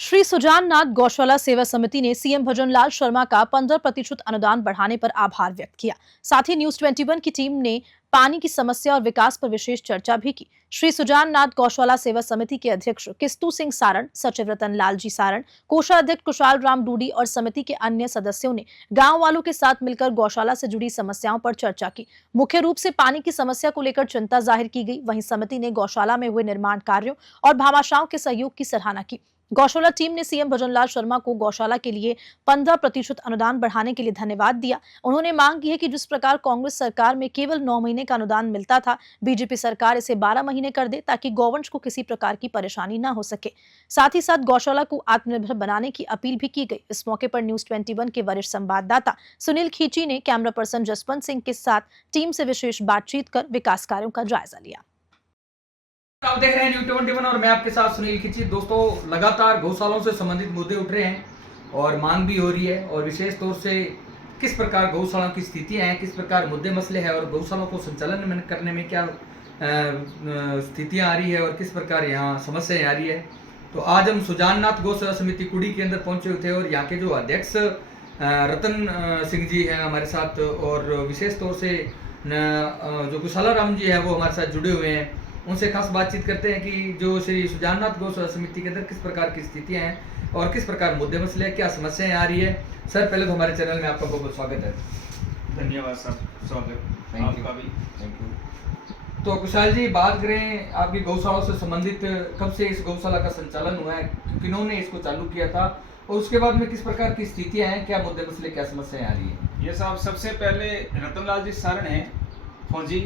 श्री सुजान नाथ गौशाला सेवा समिति ने सीएम भजनलाल शर्मा का 15% अनुदान बढ़ाने पर आभार व्यक्त किया। साथ ही न्यूज 21 की टीम ने पानी की समस्या और विकास पर विशेष चर्चा भी की। श्री सुजान नाथ गौशाला सेवा समिति के अध्यक्ष किस्तू सिंह सारण, सचिव रतन लाल जी सारण, कोषाध्यक्ष कुशाल राम डूडी और समिति के अन्य सदस्यों ने गांव वालों के साथ मिलकर गौशाला से जुड़ी समस्याओं पर चर्चा की। मुख्य रूप से पानी की समस्या को लेकर चिंता जाहिर की गई। वहीं समिति ने गौशाला में हुए निर्माण कार्यों और भामाशाहों के सहयोग की सराहना की। गौशाला टीम ने सीएम भजनलाल शर्मा को गौशाला के लिए 15% अनुदान बढ़ाने के लिए धन्यवाद दिया। उन्होंने मांग की है कि जिस प्रकार कांग्रेस सरकार में केवल 9 महीने का अनुदान मिलता था, बीजेपी सरकार इसे 12 महीने कर दे ताकि गौवंश को किसी प्रकार की परेशानी न हो सके। साथ ही साथ गौशाला को आत्मनिर्भर बनाने की अपील भी की गई। इस मौके पर न्यूज 21 के वरिष्ठ संवाददाता सुनील खींची ने कैमरा पर्सन जसवंत सिंह के साथ टीम से विशेष बातचीत कर विकास कार्यों का जायजा लिया। आप देख रहे हैं न्यूज 21 और मैं आपके साथ सुनील खिची। दोस्तों, लगातार गौशालाओं से संबंधित मुद्दे उठ रहे हैं और मांग भी हो रही है, और विशेष तौर से किस प्रकार गौशालाओं की स्थितियां हैं, किस प्रकार मुद्दे मसले हैं और गौशालाओं को संचालन करने में क्या स्थितियां आ रही है और किस प्रकार यहाँ समस्याएं आ रही है। तो आज हम सुजान नाथ गौशाला समिति कुड़ी के अंदर पहुंचे हुए थे और यहाँ के जो अध्यक्ष रतन सिंह जी हैं हमारे साथ, और विशेष तौर से जो कुशाला राम जी हैं वो हमारे साथ जुड़े हुए हैं। उनसे खास बातचीत करते हैं कि जो श्री सुजान नाथ गौशाला समिति के अंदर किस प्रकार की स्थितियां हैं और किस प्रकार मुद्दे मसले हैं, क्या समस्याएं आ रही है। सर, पहले तो हमारे चैनल में आपका बहुत बहुत स्वागत है। धन्यवाद सर, स्वागत आपका भी। Thank you. तो कुशाल जी, बात करें आपकी गौशाला से संबंधित, कब से इस गौशाला का संचालन हुआ है, किन्होंने इसको चालू किया था और उसके बाद में किस प्रकार की स्थितियां हैं, क्या मुद्दे मसले, क्या समस्याएं आ रही है। ये साहब, सबसे पहले रतनलाल जी सारण हैं फौजी,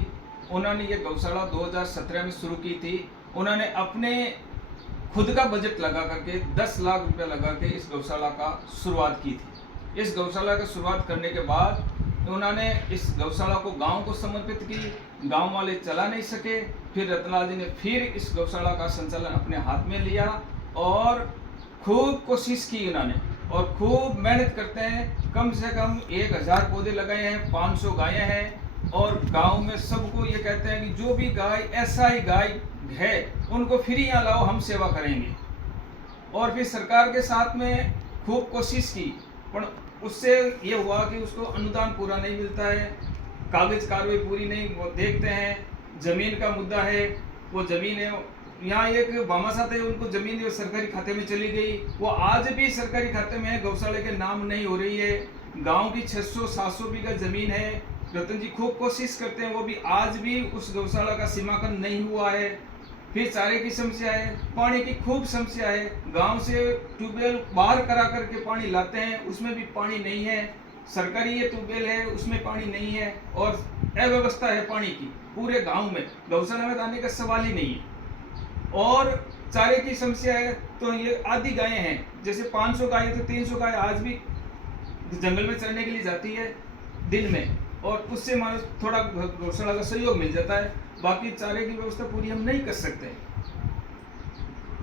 उन्होंने ये गौशाला 2017 में शुरू की थी। उन्होंने अपने खुद का बजट लगा करके 10 लाख रुपए लगा के इस गौशाला का शुरुआत की थी। इस गौशाला की शुरुआत करने के बाद उन्होंने इस गौशाला को गांव को समर्पित की। गांव वाले चला नहीं सके, फिर रतनलाल जी ने फिर इस गौशाला का संचालन अपने हाथ में लिया और खूब कोशिश की उन्होंने, और खूब मेहनत करते हैं। कम से कम 1000 पौधे लगाए हैं, 500 गायें हैं, और गांव में सबको ये कहते हैं कि जो भी गाय ऐसा ही गाय है उनको फिर यहाँ लाओ, हम सेवा करेंगे। और फिर सरकार के साथ में खूब कोशिश की, पर उससे ये हुआ कि उसको अनुदान पूरा नहीं मिलता है, कागज कार्रवाई पूरी नहीं, वो देखते हैं। जमीन का मुद्दा है, वो जमीन है यहाँ एक बामासात है, उनको जमीन जो सरकारी खाते में चली गई, वो आज भी सरकारी खाते में है, गौशाले के नाम नहीं हो रही है। गाँव की 600-700 बीघा जमीन है। रतन जी खूब कोशिश करते हैं, वो भी आज भी उस गौशाला का सीमांकन नहीं हुआ है। फिर चारे की समस्या है, पानी की खूब समस्या है। गांव से ट्यूबवेल बाहर करा करके पानी लाते हैं, उसमें भी पानी नहीं है। सरकारी ये ट्यूबवेल है, उसमें पानी नहीं है, और अव्यवस्था है पानी की पूरे गांव में। गौशाला में आने का सवाल ही नहीं है। और चारे की समस्या है, तो ये आधी गायें हैं, जैसे 500 गाय तो 300 गाय आज भी जंगल में चरने के लिए जाती है दिन में, और उससे हमारा थोड़ा गौशाला का सहयोग मिल जाता है। बाकी चारे की व्यवस्था पूरी हम नहीं कर सकते।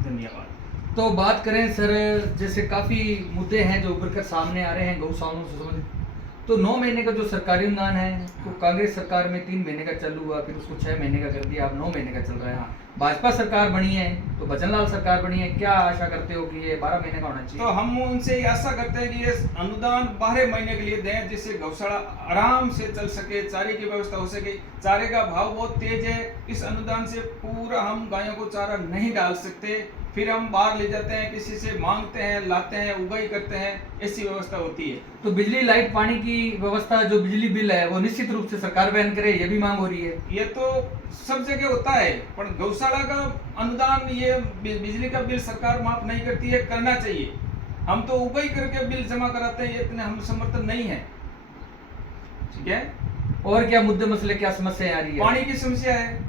धन्यवाद। तो बात करें सर, जैसे काफ़ी मुद्दे हैं जो उभर कर सामने आ रहे हैं गौशालाओं से संबंधित। तो 9 महीने का जो सरकारी अनुदान है, तो कांग्रेस सरकार में 3 महीने का चालू हुआ, फिर उसको 6 महीने का कर दिया, अब 9 महीने का चल रहा है। भाजपा सरकार बनी है, तो भजनलाल सरकार बनी है, क्या आशा करते हो कि ये 12 महीने का होना चाहिए। तो हम उनसे ये आशा करते हैं कि ये अनुदान 12 महीने के लिए दें, जिससे गौशाला आराम से चल सके, चारे की व्यवस्था हो सके। चारे का भाव बहुत तेज है, इस अनुदान से पूरा हम गायों को चारा नहीं डाल सकते, फिर हम बाहर ले जाते हैं, किसी से मांगते हैं, लाते हैं, उगाई करते हैं, ऐसी व्यवस्था होती है। तो बिजली, लाइट, पानी की व्यवस्था, जो बिजली बिल है वो निश्चित रूप से सरकार वहन करे, ये भी मांग हो रही है। ये तो सब जगह होता है, पर गौशाला का अनुदान, ये बिजली का बिल सरकार माफ नहीं करती है, करना चाहिए। हम तो उगाई करके बिल जमा कराते हैं, इतने हम समर्थन नहीं है। ठीक है। और क्या मुद्दे मसले, क्या समस्या आ रही है। पानी की समस्या है,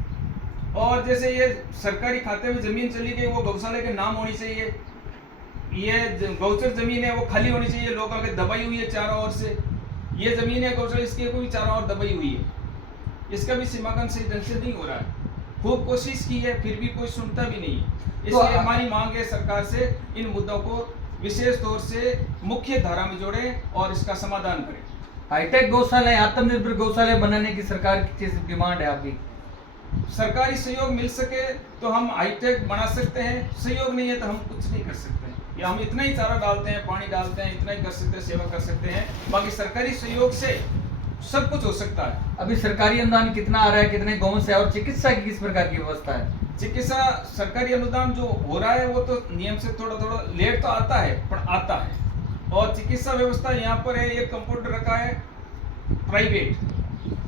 और जैसे ये सरकारी खाते में जमीन चली गई, वो गौशाले के नाम होनी चाहिए। ये गौचर जमीन है, वो खाली होनी चाहिए, लोगों के दबाई हुई है चारों ओर से। ये जमीन है गौशाला, इसकी कोई चारों ओर दबाई हुई है, इसका भी सीमांकन सही ढंग से नहीं हो रहा है। खूब कोशिश की है, फिर भी कोई सुनता भी नहीं है। इसलिए हमारी मांग है सरकार से, इन मुद्दों को विशेष तौर से मुख्य धारा में जोड़े और इसका समाधान करें। हाईटेक गौशाला, आत्मनिर्भर गौशाला बनाने की सरकार की डिमांड है आपकी। सरकारी सहयोग मिल सके तो हम हाईटेक बना सकते हैं, सहयोग नहीं है तो हम कुछ नहीं कर सकते हैं। या हम इतना ही चारा डालते हैं, पानी डालते हैं, इतना ही कर सकते हैं, सेवा कर सकते हैं। बाकी सरकारी सहयोग से सब कुछ हो सकता है। अभी सरकारी अनुदान कितना आ रहा है, कितने गाँव से, और चिकित्सा की किस प्रकार की व्यवस्था है? चिकित्सा सरकारी अनुदान जो हो रहा है वो तो नियम से थोड़ा थोड़ा लेट तो आता है, पर आता है। और चिकित्सा व्यवस्था यहाँ पर है, एक कंपाउंडर रखा है प्राइवेट,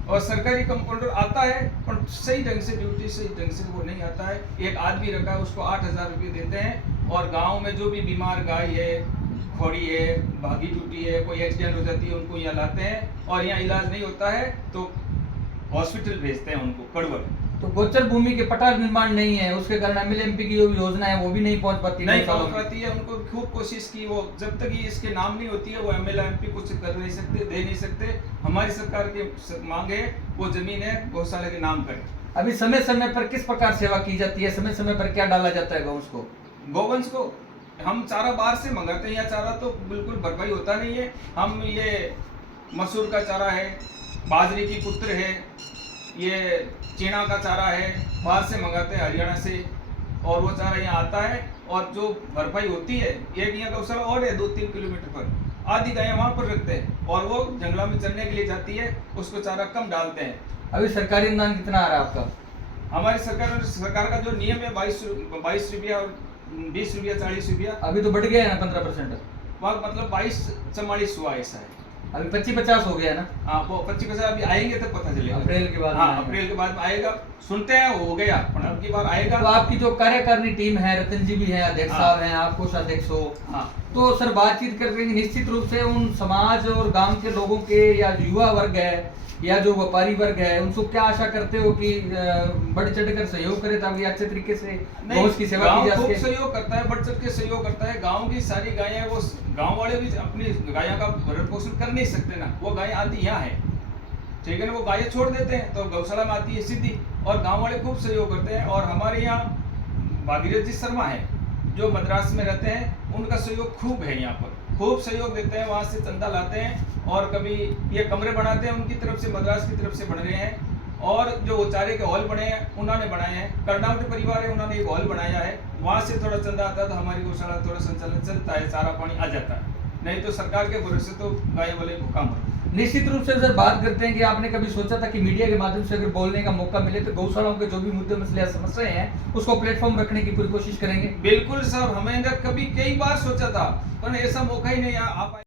और सरकारी कंपाउंडर आता है पर सही ढंग से ड्यूटी सही ढंग से वो नहीं आता है। एक आदमी रखा है, उसको 8,000 रुपये देते हैं, और गांव में जो भी बीमार गाय है, खोड़ी है, भागी टूटी है, कोई एक्सीडेंट हो जाती है, उनको यहाँ लाते हैं, और यहाँ इलाज नहीं होता है तो हॉस्पिटल भेजते हैं उनको कड़वल। तो गोचर भूमि के पट्टा निर्माण नहीं है, उसके कारण एमएलएमपी की जो योजना है वो भी नहीं पहुंच पाती नहीं पहुंच पाती है। उनको खूब कोशिश की, वो जब तक ये इसके नाम नहीं होती है वो एमएलएमपी कुछ कर नहीं सकते, दे नहीं सकते। हमारी सरकार की मांग है वो जमीन है गौशाला के नाम करें। अभी समय समय पर किस प्रकार सेवा की जाती है, समय समय पर क्या डाला जाता है गौवंश को? गोवंश को हम चारा बाहर से मंगाते हैं, या चारा तो बिल्कुल भरपाई होता नहीं है। हम ये मसूर का चारा है, बाजरे की पुत्र है, ये चीना का चारा है, बाहर से मंगाते हैं हरियाणा से, और वो चारा यहाँ आता है। और जो भरपाई होती है, एक यहाँ गौशाला और है 2-3 किलोमीटर पर, आधी गायें वहाँ पर रखते हैं, और वो जंगलों में चरने के लिए जाती है, उसको चारा कम डालते हैं। अभी सरकारी अनुदान कितना आ रहा है आपका? हमारी सरकार का जो नियम है 22 रुपया और 20 रुपया 40 रुपया, अभी तो बढ़ गया है ना 15%? वहाँ मतलब 22-44 हुआ ऐसा है। अभी 25-50 हो गया है ना? हाँ, वो 25 अभी आएंगे तो पता चलेगा। अप्रैल के बाद? हाँ, अप्रैल के बाद में आएगा। सुनते हैं हो गया, पर अब की बार आएगा। तो आपकी जो कार्यकारिणी टीम है, रतन जी भी है, अध्यक्ष हाँ। साहब हैं, आप कोषाध्यक्ष हो, हाँ, तो सर बातचीत कर रहे हैं निश्चित रूप से उन समाज और गांव के लोगों के, या युवा वर्ग है, या जो व्यापारी वर्ग है, उनको क्या आशा करते हो कि बढ़ चढ़कर सहयोग करे ताकि अच्छे तरीके से गौश की सेवा की जा खूब सके? सहयोग करता है, बढ़ चढ़ के सहयोग करता है। गांव की सारी गायें, वो गांव वाले भी अपनी गायों का भरण पोषण कर नहीं सकते ना, वो गायें आती यहाँ है, ठीक है ना, वो गायें छोड़ देते हैं तो गौशाला में आती है सीधी, और गांव वाले खूब सहयोग करते हैं। और हमारे यहाँ भागीरथ जी शर्मा है जो मद्रास में रहते हैं, उनका सहयोग खूब है, यहाँ पर खूब सहयोग देते हैं, वहाँ से चंदा लाते हैं, और कभी ये कमरे बनाते हैं, उनकी तरफ से, मद्रास की तरफ से बन रहे हैं। और जो उचारे के हॉल बने हैं उन्होंने बनाए हैं, कर्नावटी परिवार है उन्होंने एक हॉल बनाया है, वहाँ से थोड़ा चंदा आता है तो हमारी गौशाला थोड़ा संचालन चलता है, सारा पानी आ जाता है। नहीं तो सरकार के भरोसे तो गाय वाले भूखा मर। निश्चित रूप से सर बात करते हैं कि आपने कभी सोचा था कि मीडिया के माध्यम से अगर बोलने का मौका मिले तो गौशालाओं के जो भी मुद्दे मसले या समस्याएं हैं उसको प्लेटफॉर्म रखने की पूरी कोशिश करेंगे? बिल्कुल साहब, हमें कभी कई बार सोचा था, पर ऐसा मौका ही नहीं आ पाया।